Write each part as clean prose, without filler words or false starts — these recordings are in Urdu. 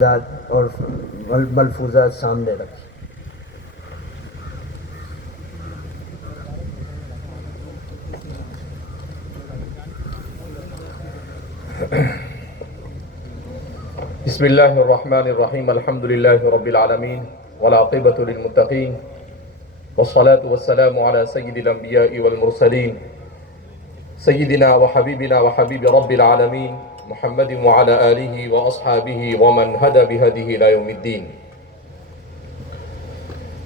اور ملفوظات سامنے رکھیں۔ بسم اللہ الرحمن الرحیم الحمد للہ رب العالمین والعاقبۃ للمتقین والصلاة والسلام على سید الانبیاء والمرسلین سیدنا وحبیبنا وحبیب رب العالمین محمد وعلى آلہ واصحابہ ومن هدى بهدیہ الى یوم الدین۔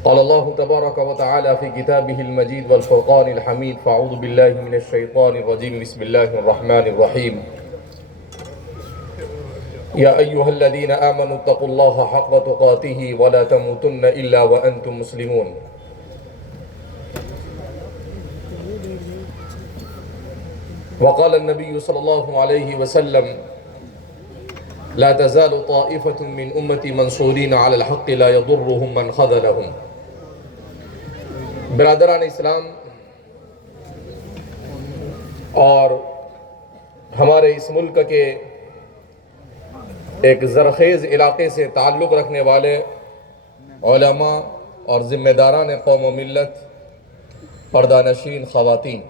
قال الله تبارك وتعالى في كتابه المجيد والفرقان الحميد فأعوذ بالله من الشيطان الرجيم بسم الله الرحمن الرحيم يا أيها الذين آمنوا اتقوا الله حق تقاته ولا تموتن إلا وأنتم مسلمون۔ وقال النبي صلى الله عليه وسلم لا تزال طائفة من أمتي منصورين على الحق لا يضرهم من خذلهم۔ برادران اسلام اور ہمارے اس ملک کے ایک زرخیز علاقے سے تعلق رکھنے والے علماء اور ذمہ داران قوم و ملت، پردہ نشین خواتین،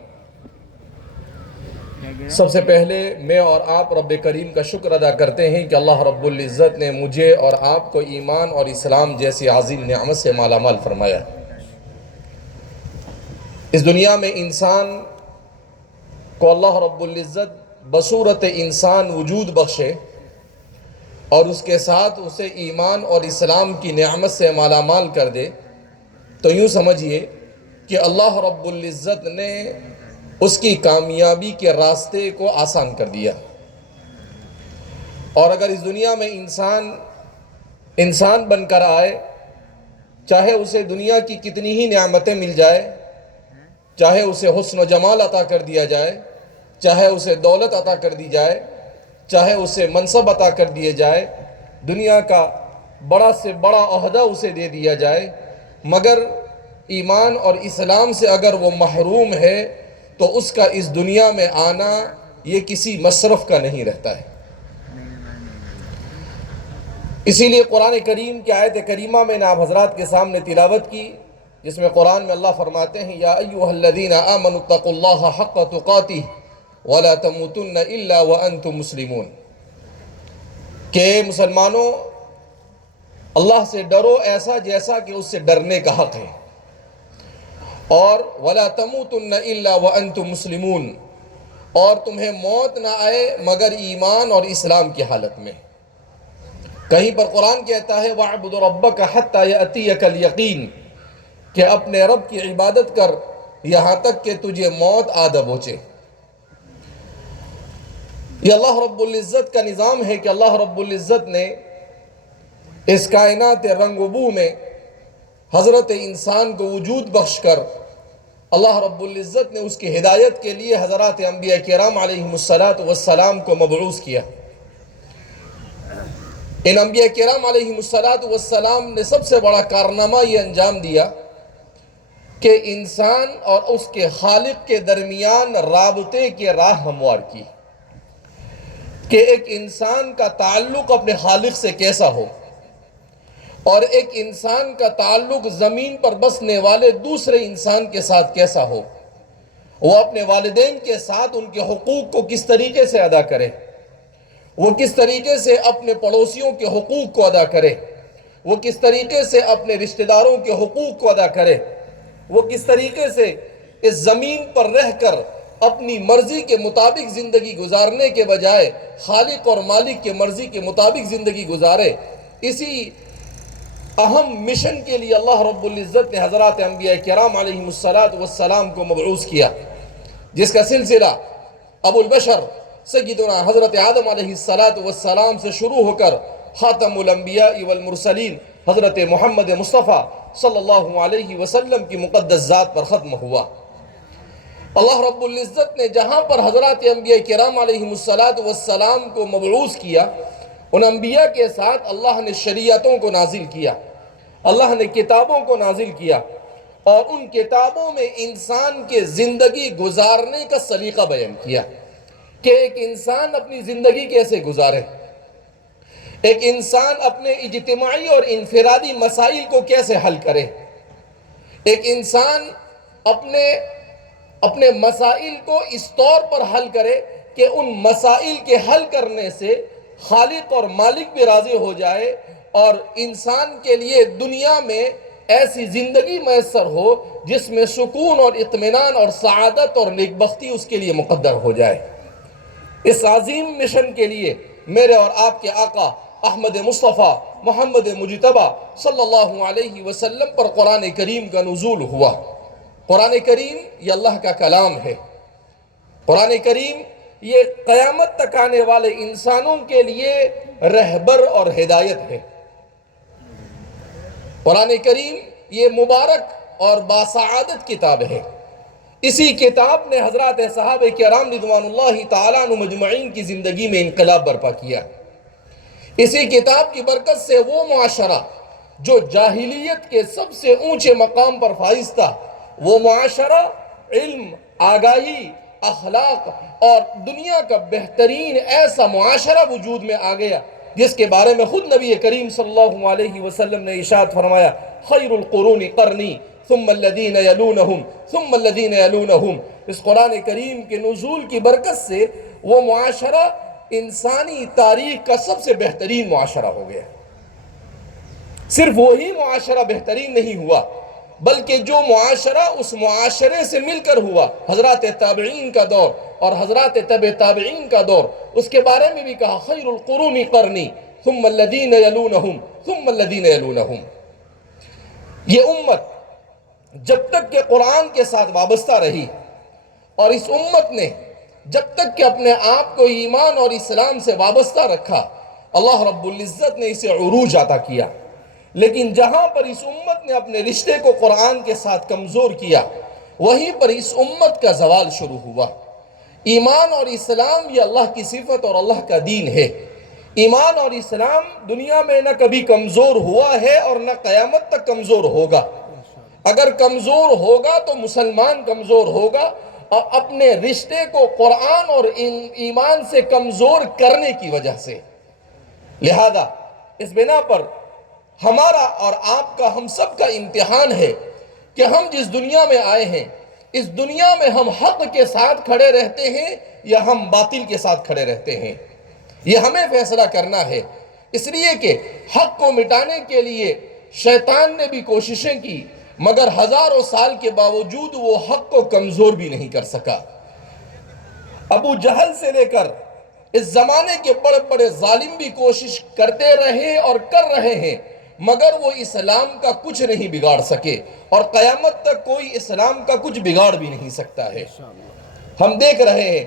سب سے پہلے میں اور آپ رب کریم کا شکر ادا کرتے ہیں کہ اللہ رب العزت نے مجھے اور آپ کو ایمان اور اسلام جیسی عظیم نعمت سے مالا مال فرمایا۔ اس دنیا میں انسان کو اللہ رب العزت بصورت انسان وجود بخشے اور اس کے ساتھ اسے ایمان اور اسلام کی نعمت سے مالا مال کر دے تو یوں سمجھیے کہ اللہ رب العزت نے اس کی کامیابی کے راستے کو آسان کر دیا۔ اور اگر اس دنیا میں انسان بن کر آئے، چاہے اسے دنیا کی کتنی ہی نعمتیں مل جائے، چاہے اسے حسن و جمال عطا کر دیا جائے، چاہے اسے دولت عطا کر دی جائے، چاہے اسے منصب عطا کر دیے جائے، دنیا کا بڑا سے بڑا عہدہ اسے دے دیا جائے، مگر ایمان اور اسلام سے اگر وہ محروم ہے تو اس کا اس دنیا میں آنا یہ کسی مصرف کا نہیں رہتا ہے۔ اسی لیے قرآن کریم کی آیت کریمہ میں نے آپ حضرات کے سامنے تلاوت کی، جس میں قرآن میں اللہ فرماتے ہیں یا ایھا الذین آمنوا اتقوا اللہ حق تقاتہ ولا تموتن الا وانتم مسلمون، کہ مسلمانوں اللہ سے ڈرو ایسا جیسا کہ اس سے ڈرنے کا حق ہے، اور ولا تموتن الا وانتم مسلمون، اور تمہیں موت نہ آئے مگر ایمان اور اسلام کی حالت میں۔ کہیں پر قرآن کہتا ہے وَاعْبُدْ رَبَّكَ حَتَّى يَأْتِيَكَ الْيَقِينُ، کہ اپنے رب کی عبادت کر یہاں تک کہ تجھے موت آ دبوچے۔ یہ اللہ رب العزت کا نظام ہے کہ اللہ رب العزت نے اس کائنات رنگ و بو میں حضرت انسان کو وجود بخش کر اللہ رب العزت نے اس کی ہدایت کے لیے حضرات انبیاء کرام علیہم السلام کو مبعوث کیا۔ ان انبیاء کرام علیہم السلام نے سب سے بڑا کارنامہ یہ انجام دیا کہ انسان اور اس کے خالق کے درمیان رابطے کے راہ ہموار کی، کہ ایک انسان کا تعلق اپنے خالق سے کیسا ہو، اور ایک انسان کا تعلق زمین پر بسنے والے دوسرے انسان کے ساتھ کیسا ہو، وہ اپنے والدین کے ساتھ ان کے حقوق کو کس طریقے سے ادا کرے، وہ کس طریقے سے اپنے پڑوسیوں کے حقوق کو ادا کرے، وہ کس طریقے سے اپنے رشتہ داروں کے حقوق کو ادا کرے، وہ کس طریقے سے اس زمین پر رہ کر اپنی مرضی کے مطابق زندگی گزارنے کے بجائے خالق اور مالک کے مرضی کے مطابق زندگی گزارے۔ اسی اہم مشن کے لیے اللہ رب العزت نے حضرات انبیاء کرام علیہم السلام کو مبعوث کیا، جس کا سلسلہ ابو البشر سیدنا حضرت آدم علیہ السلام سے شروع ہو کر خاتم الانبیاء والمرسلین حضرت محمد مصطفیٰ صلی اللہ علیہ وسلم کی مقدس ذات پر ختم ہوا۔ اللہ رب العزت نے جہاں پر حضرات انبیاء کرام علیہم السلام کو مبعوث کیا، ان انبیاء کے ساتھ اللہ نے شریعتوں کو نازل کیا، اللہ نے کتابوں کو نازل کیا، اور ان کتابوں میں انسان کے زندگی گزارنے کا سلیقہ بیان کیا کہ ایک انسان اپنی زندگی کیسے گزارے۔ ایک انسان اپنے اجتماعی اور انفرادی مسائل کو کیسے حل کرے، ایک انسان اپنے مسائل کو اس طور پر حل کرے کہ ان مسائل کے حل کرنے سے خالق اور مالک بھی راضی ہو جائے اور انسان کے لیے دنیا میں ایسی زندگی میسر ہو جس میں سکون اور اطمینان اور سعادت اور نیکبختی اس کے لیے مقدر ہو جائے۔ اس عظیم مشن کے لیے میرے اور آپ کے آقا احمد مصطفیٰ محمد مجتبیٰ صلی اللہ علیہ وسلم پر قرآن کریم کا نزول ہوا۔ قرآن کریم یہ اللہ کا کلام ہے۔ قرآن کریم یہ قیامت تک آنے والے انسانوں کے لیے رہبر اور ہدایت ہے۔ قرآن کریم یہ مبارک اور باسعادت کتاب ہے۔ اسی کتاب نے حضرات صحابہ کرام رضوان اللہ تعالیٰ عنہ مجمعین کی زندگی میں انقلاب برپا کیا۔ اسی کتاب کی برکت سے وہ معاشرہ جو جاہلیت کے سب سے اونچے مقام پر فائز تھا، وہ معاشرہ علم، آگاہی، اخلاق اور دنیا کا بہترین ایسا معاشرہ وجود میں آ گیا جس کے بارے میں خود نبی کریم صلی اللہ علیہ وسلم نے ارشاد فرمایا، خیر القرون قرنی ثم الذین یلونہم ثم الذین یلونہم۔ اس قرآن کریم کے نزول کی برکت سے وہ معاشرہ انسانی تاریخ کا سب سے بہترین معاشرہ ہو گیا۔ صرف وہی معاشرہ بہترین نہیں ہوا بلکہ جو معاشرہ اس معاشرے سے مل کر ہوا، حضرات تابعین کا دور اور حضرات تبع تابعین کا دور، اس کے بارے میں بھی کہا خیر القرون قرنی ثم الذین یلونہم ثم الذین یلونہم۔ یہ امت جب تک کہ قرآن کے ساتھ وابستہ رہی اور اس امت نے جب تک کہ اپنے آپ کو ایمان اور اسلام سے وابستہ رکھا، اللہ رب العزت نے اسے عروج عطا کیا۔ لیکن جہاں پر اس امت نے اپنے رشتے کو قرآن کے ساتھ کمزور کیا، وہیں پر اس امت کا زوال شروع ہوا۔ ایمان اور اسلام یہ اللہ کی صفت اور اللہ کا دین ہے۔ ایمان اور اسلام دنیا میں نہ کبھی کمزور ہوا ہے اور نہ قیامت تک کمزور ہوگا۔ اگر کمزور ہوگا تو مسلمان کمزور ہوگا اور اپنے رشتے کو قرآن اور ایمان سے کمزور کرنے کی وجہ سے۔ لہذا اس بنا پر ہمارا اور آپ کا، ہم سب کا امتحان ہے کہ ہم جس دنیا میں آئے ہیں، اس دنیا میں ہم حق کے ساتھ کھڑے رہتے ہیں یا ہم باطل کے ساتھ کھڑے رہتے ہیں۔ یہ ہمیں فیصلہ کرنا ہے، اس لیے کہ حق کو مٹانے کے لیے شیطان نے بھی کوششیں کی مگر ہزاروں سال کے باوجود وہ حق کو کمزور بھی نہیں کر سکا۔ ابو جہل سے لے کر اس زمانے کے بڑے بڑے ظالم بھی کوشش کرتے رہے اور کر رہے ہیں مگر وہ اسلام کا کچھ نہیں بگاڑ سکے اور قیامت تک کوئی اسلام کا کچھ بگاڑ بھی نہیں سکتا ہے۔ ہم دیکھ رہے ہیں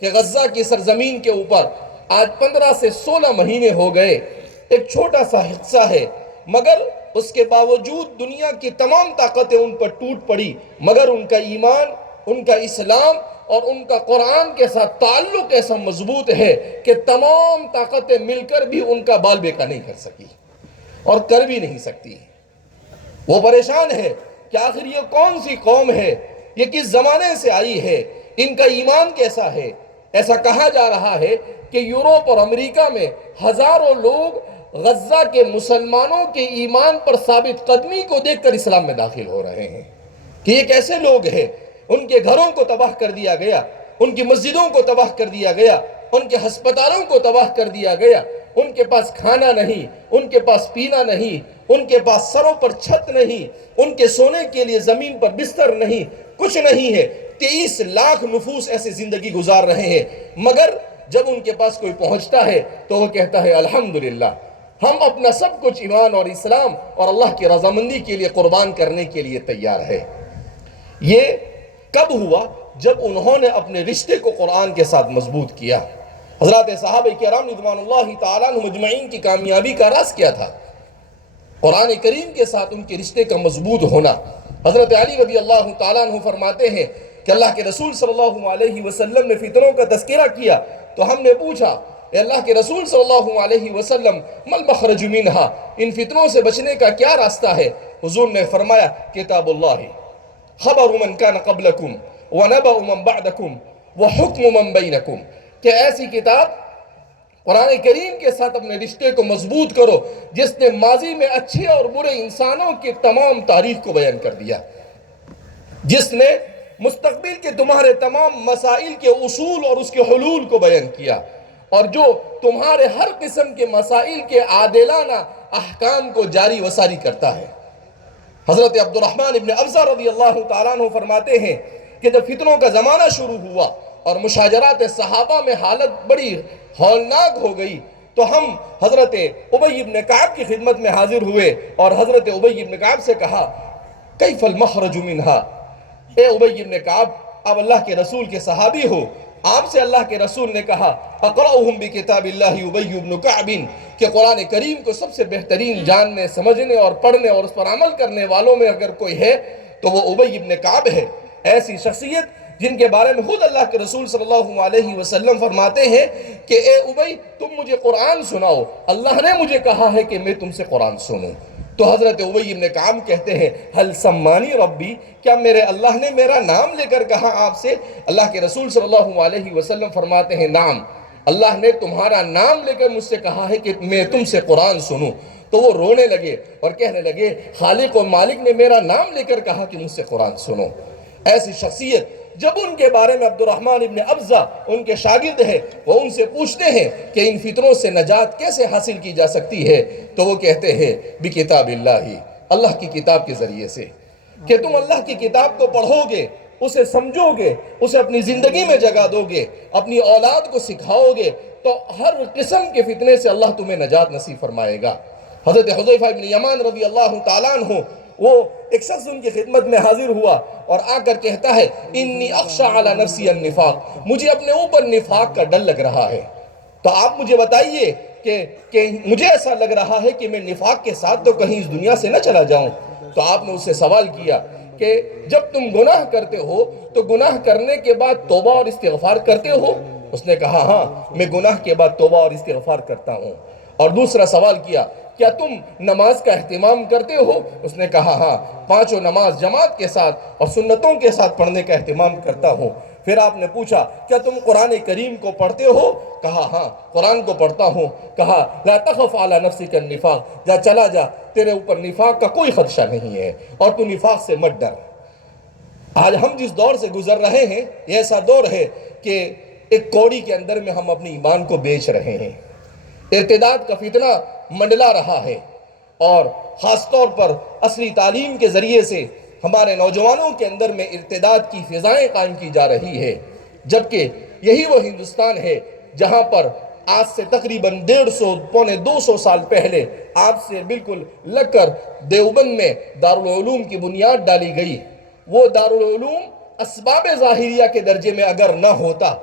کہ غزہ کی سرزمین کے اوپر آج 15 سے 16 مہینے ہو گئے، ایک چھوٹا سا حصہ ہے مگر اس کے باوجود دنیا کی تمام طاقتیں ان پر ٹوٹ پڑی مگر ان کا ایمان، ان کا اسلام اور ان کا قرآن کے ساتھ تعلق ایسا مضبوط ہے کہ تمام طاقتیں مل کر بھی ان کا بال بیکا نہیں کر سکی اور کر بھی نہیں سکتی۔ وہ پریشان ہے کہ آخر یہ کون سی قوم ہے، یہ کس زمانے سے آئی ہے، ان کا ایمان کیسا ہے۔ ایسا کہا جا رہا ہے کہ یورپ اور امریکہ میں ہزاروں لوگ غزہ کے مسلمانوں کے ایمان پر ثابت قدمی کو دیکھ کر اسلام میں داخل ہو رہے ہیں کہ یہ کیسے لوگ ہیں۔ ان کے گھروں کو تباہ کر دیا گیا، ان کی مسجدوں کو تباہ کر دیا گیا، ان کے ہسپتالوں کو تباہ کر دیا گیا، ان کے پاس کھانا نہیں، ان کے پاس پینا نہیں، ان کے پاس سروں پر چھت نہیں، ان کے سونے کے لیے زمین پر بستر نہیں، کچھ نہیں ہے۔ 23 لاکھ نفوس ایسے زندگی گزار رہے ہیں مگر جب ان کے پاس کوئی پہنچتا ہے تو وہ کہتا ہے الحمدللہ، ہم اپنا سب کچھ ایمان اور اسلام اور اللہ کی رضامندی کے لیے قربان کرنے کے لیے تیار ہے۔ یہ کب ہوا؟ جب انہوں نے اپنے رشتے کو قرآن کے ساتھ مضبوط کیا۔ حضرات صحابہ کرام رضوان اللہ تعالیٰ عنہ مجمعین کی کامیابی کا راز کیا تھا؟ قرآن کریم کے ساتھ ان کے رشتے کا مضبوط ہونا۔ حضرت علی رضی اللہ تعالیٰ عنہ فرماتے ہیں کہ اللہ کے رسول صلی اللہ علیہ وسلم نے فتنوں کا تذکرہ کیا تو ہم نے پوچھا اے اللہ کے رسول صلی اللہ علیہ وسلم مل مخرج منہا، ان فتنوں سے بچنے کا کیا راستہ ہے؟ حضور نے فرمایا کتاب اللہ، خبر من کان قبلکم ونبأ من بعدکم وحکم من بینکم، کہ ایسی کتاب قرآن کریم کے ساتھ اپنے رشتے کو مضبوط کرو جس نے ماضی میں اچھے اور برے انسانوں کی تمام تاریخ کو بیان کر دیا، جس نے مستقبل کے تمہارے تمام مسائل کے اصول اور اس کے حلول کو بیان کیا، اور جو تمہارے ہر قسم کے مسائل کے عادلانہ احکام کو جاری وساری کرتا ہے۔ حضرت عبد الرحمن ابن ابزہ رضی اللہ تعالیٰ عنہ فرماتے ہیں کہ جب فتنوں کا زمانہ شروع ہوا اور مشاجرات صحابہ میں حالت بڑی ہولناک ہو گئی تو ہم حضرت ابی بن کعب کی خدمت میں حاضر ہوئے اور حضرت ابی بن کعب سے کہا کیف المخرج منہا، اے ابی بن کعب آپ اللہ کے رسول کے صحابی ہو، آپ سے اللہ کے رسول نے کہا اقرأہم بکتاب اللہ ابی بن کعب، کہ قرآن کریم کو سب سے بہترین جاننے سمجھنے اور پڑھنے اور اس پر عمل کرنے والوں میں اگر کوئی ہے تو وہ ابی بن کعب ہے۔ ایسی شخصیت جن کے بارے میں خود اللہ کے رسول صلی اللہ علیہ وسلم فرماتے ہیں کہ اے ابی تم مجھے قرآن سناؤ، اللہ نے مجھے کہا ہے کہ میں تم سے قرآن سنوں۔ تو حضرت ابی بن کعب کہتے ہیں حل سمانی ربی، کیا میرے اللہ نے میرا نام لے کر کہا آپ سے؟ اللہ کے رسول صلی اللہ علیہ وسلم فرماتے ہیں نعم، اللہ نے تمہارا نام لے کر مجھ سے کہا ہے کہ میں تم سے قرآن سنوں۔ تو وہ رونے لگے اور کہنے لگے خالق و مالک نے میرا نام لے کر کہا کہ مجھ سے قرآن سنو۔ ایسی شخصیت جب ان کے بارے میں عبد الرحمن ابن ابزہ ان کے شاگرد ہیں، وہ ان سے پوچھتے ہیں کہ ان فتنوں سے نجات کیسے حاصل کی جا سکتی ہے، تو وہ کہتے ہیں بکتاب اللہ، اللہ کی کتاب کے ذریعے سے، کہ تم اللہ کی کتاب کو پڑھو گے، اسے سمجھو گے، اسے اپنی زندگی میں جگہ دو گے، اپنی اولاد کو سکھاؤ گے، تو ہر قسم کے فتنے سے اللہ تمہیں نجات نصیب فرمائے گا۔ حضرت حذیفہ ابن یمان رضی اللہ تعالیٰ عنہ، وہ ایک شخص ان کی خدمت میں حاضر ہوا اور آ کر کہتا ہے انی اخشى علی نفسی النفاق، مجھے اپنے اوپر نفاق کا ڈر لگ رہا ہے، تو آپ مجھے بتائیے کہ مجھے ایسا لگ رہا ہے کہ میں نفاق کے ساتھ تو کہیں اس دنیا سے نہ چلا جاؤں۔ تو آپ نے اس سے سوال کیا کہ جب تم گناہ کرتے ہو تو گناہ کرنے کے بعد توبہ اور استغفار کرتے ہو؟ اس نے کہا ہاں میں گناہ کے بعد توبہ اور استغفار کرتا ہوں۔ اور دوسرا سوال کیا کیا تم نماز کا اہتمام کرتے ہو؟ اس نے کہا ہاں پانچوں نماز جماعت کے ساتھ اور سنتوں کے ساتھ پڑھنے کا اہتمام کرتا ہوں۔ پھر آپ نے پوچھا کیا تم قرآن کریم کو پڑھتے ہو؟ کہا ہاں قرآن کو پڑھتا ہوں۔ کہا لا تخف علی نفسک النفاق، جا چلا جا، تیرے اوپر نفاق کا کوئی خدشہ نہیں ہے اور تو نفاق سے مت ڈر۔ آج ہم جس دور سے گزر رہے ہیں یہ ایسا دور ہے کہ ایک کوڑی کے اندر میں ہم اپنی ایمان کو بیچ رہے ہیں، ارتداد کا فتنہ منڈلا رہا ہے، اور خاص طور پر عصری تعلیم کے ذریعے سے ہمارے نوجوانوں کے اندر میں ارتداد کی فضائیں قائم کی جا رہی ہے، جبکہ یہی وہ ہندوستان ہے جہاں پر آج سے تقریباً 150 پونے 200 سال پہلے آپ سے بالکل لگ کر دیوبند میں دارالعلوم کی بنیاد ڈالی گئی۔ وہ دارالعلوم اسباب ظاہریہ کے درجے میں اگر نہ ہوتا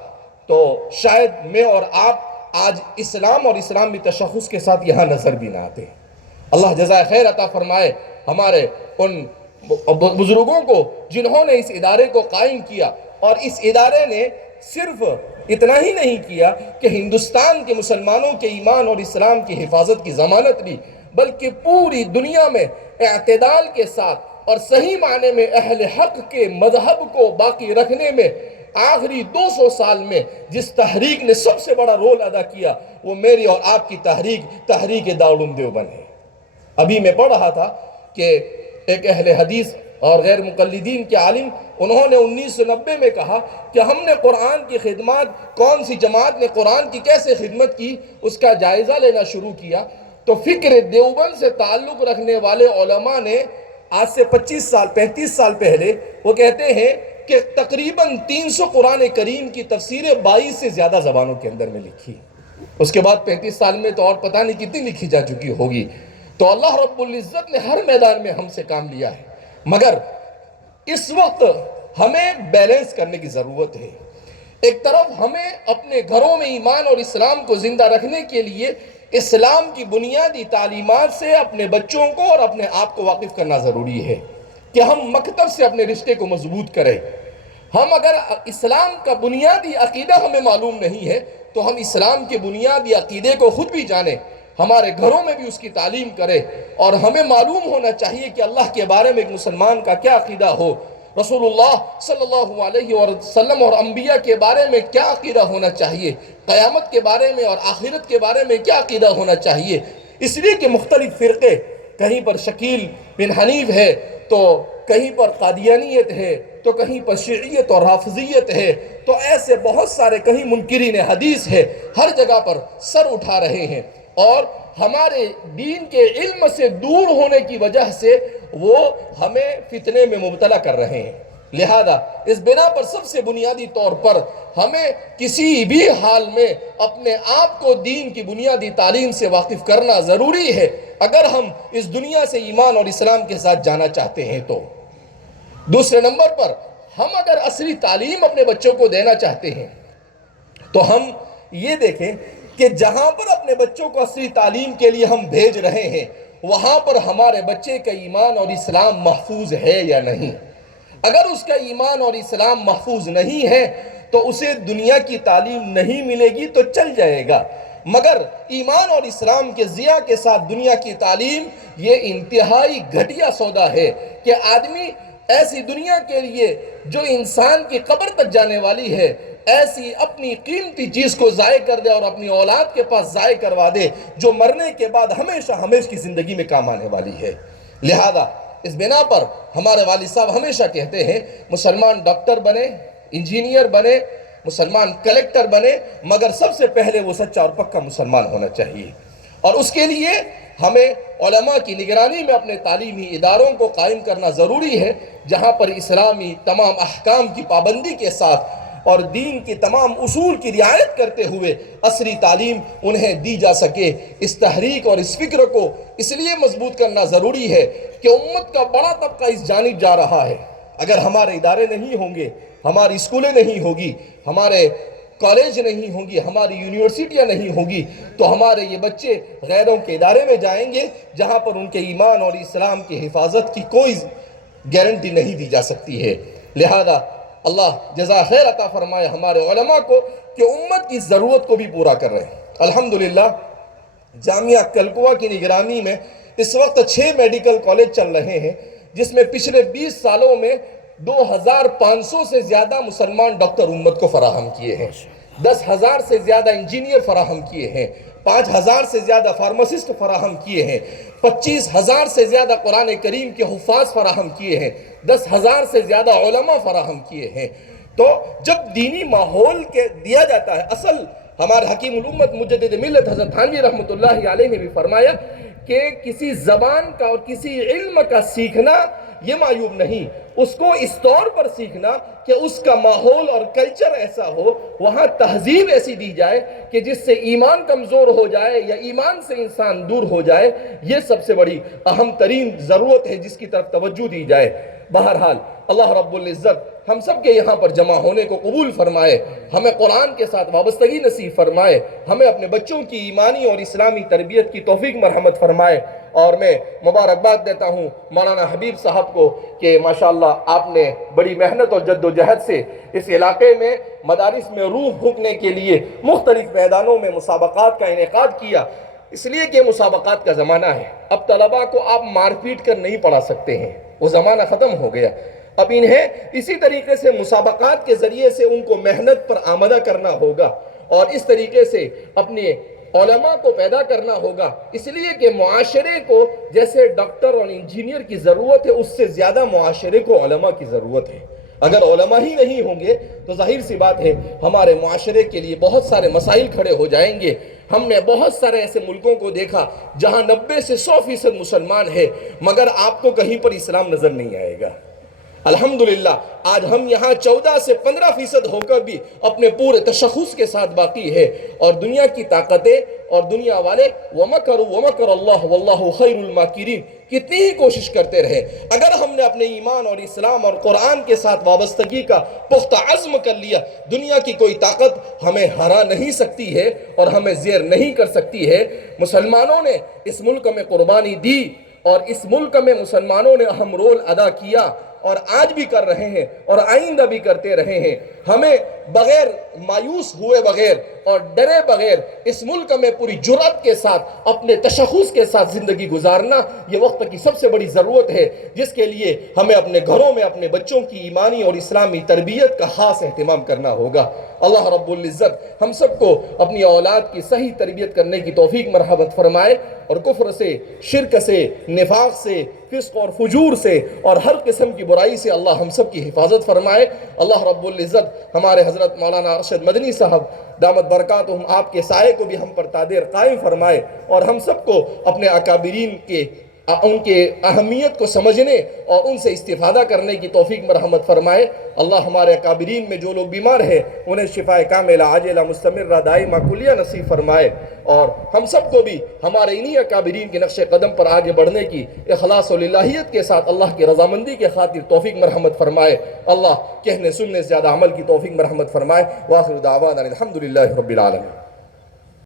تو شاید میں اور آپ آج اسلام اور اسلامی تشخص کے ساتھ یہاں نظر بھی نہ آتے۔ اللہ جزائے خیر عطا فرمائے ہمارے ان بزرگوں کو جنہوں نے اس ادارے کو قائم کیا، اور اس ادارے نے صرف اتنا ہی نہیں کیا کہ ہندوستان کے مسلمانوں کے ایمان اور اسلام کی حفاظت کی ضمانت لی، بلکہ پوری دنیا میں اعتدال کے ساتھ اور صحیح معنی میں اہل حق کے مذہب کو باقی رکھنے میں آخری 200 سال میں جس تحریک نے سب سے بڑا رول ادا کیا وہ میری اور آپ کی تحریک دارالعلوم دیوبند ہے۔ ابھی میں پڑھ رہا تھا کہ ایک اہل حدیث اور غیر مقلدین کے عالم انہوں نے 1990 میں کہا کہ ہم نے قرآن کی خدمات، کون سی جماعت نے قرآن کی کیسے خدمت کی اس کا جائزہ لینا شروع کیا، تو فکر دیوبند سے تعلق رکھنے والے علماء نے آج سے 35 سال پہلے وہ کہتے ہیں کہ تقریباً 300 قرآن کریم کی تفسیریں 22 سے زیادہ زبانوں کے اندر میں لکھی۔ اس کے بعد 35 سال میں تو اور پتہ نہیں کتنی لکھی جا چکی ہوگی۔ تو اللہ رب العزت نے ہر میدان میں ہم سے کام لیا ہے، مگر اس وقت ہمیں بیلنس کرنے کی ضرورت ہے۔ ایک طرف ہمیں اپنے گھروں میں ایمان اور اسلام کو زندہ رکھنے کے لیے اسلام کی بنیادی تعلیمات سے اپنے بچوں کو اور اپنے آپ کو واقف کرنا ضروری ہے کہ ہم مکتب سے اپنے رشتے کو مضبوط کریں۔ ہم اگر اسلام کا بنیادی عقیدہ ہمیں معلوم نہیں ہے تو ہم اسلام کے بنیادی عقیدے کو خود بھی جانیں، ہمارے گھروں میں بھی اس کی تعلیم کریں، اور ہمیں معلوم ہونا چاہیے کہ اللہ کے بارے میں ایک مسلمان کا کیا عقیدہ ہو۔ رسول اللہ صلی اللہ علیہ وسلم اور انبیاء کے بارے میں کیا عقیدہ ہونا چاہیے، قیامت کے بارے میں اور آخرت کے بارے میں کیا عقیدہ ہونا چاہیے۔ اس لیے کہ مختلف فرقے، کہیں پر شکیل بن حنیف ہے تو کہیں پر قادیانیت ہے تو کہیں پر شیعیت اور رافضیت ہے، تو ایسے بہت سارے، کہیں منکرین حدیث ہے، ہر جگہ پر سر اٹھا رہے ہیں، اور ہمارے دین کے علم سے دور ہونے کی وجہ سے وہ ہمیں فتنے میں مبتلا کر رہے ہیں۔ لہذا اس بنا پر سب سے بنیادی طور پر ہمیں کسی بھی حال میں اپنے آپ کو دین کی بنیادی تعلیم سے واقف کرنا ضروری ہے، اگر ہم اس دنیا سے ایمان اور اسلام کے ساتھ جانا چاہتے ہیں تو۔ دوسرے نمبر پر، ہم اگر عصری تعلیم اپنے بچوں کو دینا چاہتے ہیں تو ہم یہ دیکھیں کہ جہاں پر اپنے بچوں کو عصری تعلیم کے لیے ہم بھیج رہے ہیں وہاں پر ہمارے بچے کا ایمان اور اسلام محفوظ ہے یا نہیں۔ اگر اس کا ایمان اور اسلام محفوظ نہیں ہے تو اسے دنیا کی تعلیم نہیں ملے گی تو چل جائے گا، مگر ایمان اور اسلام کے ضیاء کے ساتھ دنیا کی تعلیم یہ انتہائی گھٹیا سودا ہے کہ آدمی ایسی دنیا کے لیے جو انسان کی قبر تک جانے والی ہے، ایسی اپنی قیمتی چیز کو ضائع کر دے اور اپنی اولاد کے پاس ضائع کروا دے جو مرنے کے بعد ہمیشہ ہمیشہ کی زندگی میں کام آنے والی ہے۔ لہذا اس بنا پر ہمارے والد صاحب ہمیشہ کہتے ہیں مسلمان ڈاکٹر بنے، انجینئر بنے، مسلمان کلیکٹر بنے، مگر سب سے پہلے وہ سچا اور پکا مسلمان ہونا چاہیے، اور اس کے لیے ہمیں علماء کی نگرانی میں اپنے تعلیمی اداروں کو قائم کرنا ضروری ہے، جہاں پر اسلامی تمام احکام کی پابندی کے ساتھ اور دین کی تمام اصول کی رعایت کرتے ہوئے عصری تعلیم انہیں دی جا سکے۔ اس تحریک اور اس فکر کو اس لیے مضبوط کرنا ضروری ہے کہ امت کا بڑا طبقہ اس جانب جا رہا ہے۔ اگر ہمارے ادارے نہیں ہوں گے، ہماری اسکولیں نہیں ہوگی، ہمارے کالج نہیں ہوں گی، ہماری یونیورسٹیاں نہیں ہوں گی، تو ہمارے یہ بچے غیروں کے ادارے میں جائیں گے جہاں پر ان کے ایمان اور اسلام کی حفاظت کی کوئی گارنٹی نہیں دی جا سکتی ہے۔ لہذا اللہ جزا خیر عطا فرمائے ہمارے علماء کو کہ امت کی ضرورت کو بھی پورا کر رہے ہیں۔ الحمدللہ جامعہ کلکوا کی نگرانی میں اس وقت 6 میڈیکل کالج چل رہے ہیں، جس میں پچھلے 20 سالوں میں 2500 سے زیادہ مسلمان ڈاکٹر امت کو فراہم کیے ہیں، 10,000 سے زیادہ انجینئر فراہم کیے ہیں، 5,000 سے زیادہ فارماسسٹ فراہم کیے ہیں، 25,000 سے زیادہ قرآن کریم کے حفاظ فراہم کیے ہیں، 10,000 سے زیادہ علماء فراہم کیے ہیں۔ تو جب دینی ماحول کے دیا جاتا ہے، اصل ہمارے حکیم الامت مجدد ملت حضرت تھانوی رحمۃ اللہ علیہ نے بھی فرمایا کہ کسی زبان کا اور کسی علم کا سیکھنا یہ معیوب نہیں، اس کو اس طور پر سیکھنا کہ اس کا ماحول اور کلچر ایسا ہو، وہاں تہذیب ایسی دی جائے کہ جس سے ایمان کمزور ہو جائے یا ایمان سے انسان دور ہو جائے، یہ سب سے بڑی اہم ترین ضرورت ہے جس کی طرف توجہ دی جائے۔ بہرحال اللہ رب العزت ہم سب کے یہاں پر جمع ہونے کو قبول فرمائے، ہمیں قرآن کے ساتھ وابستگی نصیب فرمائے، ہمیں اپنے بچوں کی ایمانی اور اسلامی تربیت کی توفیق مرحمت فرمائے۔ اور میں مبارکباد دیتا ہوں مولانا حبیب صاحب کو کہ ماشاءاللہ آپ نے بڑی محنت اور جد و جہد سے اس علاقے میں مدارس میں روح پھونکنے کے لیے مختلف میدانوں میں مسابقات کا انعقاد کیا، اس لیے کہ مسابقات کا زمانہ ہے۔ اب طلباء کو آپ مار پیٹ کر نہیں پڑھا سکتے ہیں، وہ زمانہ ختم ہو گیا۔ اب انہیں اسی طریقے سے مسابقات کے ذریعے سے ان کو محنت پر آمدہ کرنا ہوگا اور اس طریقے سے اپنے علماء کو پیدا کرنا ہوگا، اس لیے کہ معاشرے کو جیسے ڈاکٹر اور انجینئر کی ضرورت ہے، اس سے زیادہ معاشرے کو علماء کی ضرورت ہے۔ اگر علماء ہی نہیں ہوں گے تو ظاہر سی بات ہے ہمارے معاشرے کے لیے بہت سارے مسائل کھڑے ہو جائیں گے۔ ہم نے بہت سارے ایسے ملکوں کو دیکھا جہاں 90 سے 100% مسلمان ہے، مگر آپ کو کہیں پر اسلام نظر نہیں آئے گا۔ الحمدللہ آج ہم یہاں 14 سے 15% ہو کر بھی اپنے پورے تشخص کے ساتھ باقی ہے، اور دنیا کی طاقتیں اور دنیا والے وَمَكَرُوا وَمَكَرَ اللَّهُ وَاللَّهُ خَيْرُ الْمَاكِرِينَ کتنی ہی کوشش کرتے رہے، اگر ہم نے اپنے ایمان اور اسلام اور قرآن کے ساتھ وابستگی کا پختہ عزم کر لیا، دنیا کی کوئی طاقت ہمیں ہرا نہیں سکتی ہے اور ہمیں زیر نہیں کر سکتی ہے۔ مسلمانوں نے اس ملک میں قربانی دی اور اس ملک میں مسلمانوں نے اہم رول ادا کیا، اور آج بھی کر رہے ہیں اور آئندہ بھی کرتے رہے ہیں۔ ہمیں بغیر مایوس ہوئے بغیر اور ڈرے بغیر اس ملک میں پوری جرأت کے ساتھ اپنے تشخص کے ساتھ زندگی گزارنا یہ وقت کی سب سے بڑی ضرورت ہے، جس کے لیے ہمیں اپنے گھروں میں اپنے بچوں کی ایمانی اور اسلامی تربیت کا خاص اہتمام کرنا ہوگا۔ اللہ رب العزت ہم سب کو اپنی اولاد کی صحیح تربیت کرنے کی توفیق مرحمت فرمائے، اور کفر سے، شرک سے، نفاق سے، فسق اور فجور سے اور ہر قسم کی برائی سے اللہ ہم سب کی حفاظت فرمائے۔ اللہ رب العزت ہمارے حضرت مولانا ارشد مدنی صاحب دامت برکاتہم آپ کے سائے کو بھی ہم پر تادیر قائم فرمائے، اور ہم سب کو اپنے اکابرین کے ان کے اہمیت کو سمجھنے اور ان سے استفادہ کرنے کی توفیق مرحمت فرمائے۔ اللہ ہمارے اکابرین میں جو لوگ بیمار ہیں انہیں شفاء کاملہ عاجلہ مستمرہ دائمہ کلیہ نصیب فرمائے، اور ہم سب کو بھی ہمارے انہی اکابرین کے نقش قدم پر آگے بڑھنے کی اخلاص و للہیت کے ساتھ اللہ کی رضامندی کے خاطر توفیق مرحمت فرمائے۔ اللہ کہنے سننے سے زیادہ عمل کی توفیق مرحمت فرمائے۔ وآخر دعوانا الحمدللہ رب العالمین۔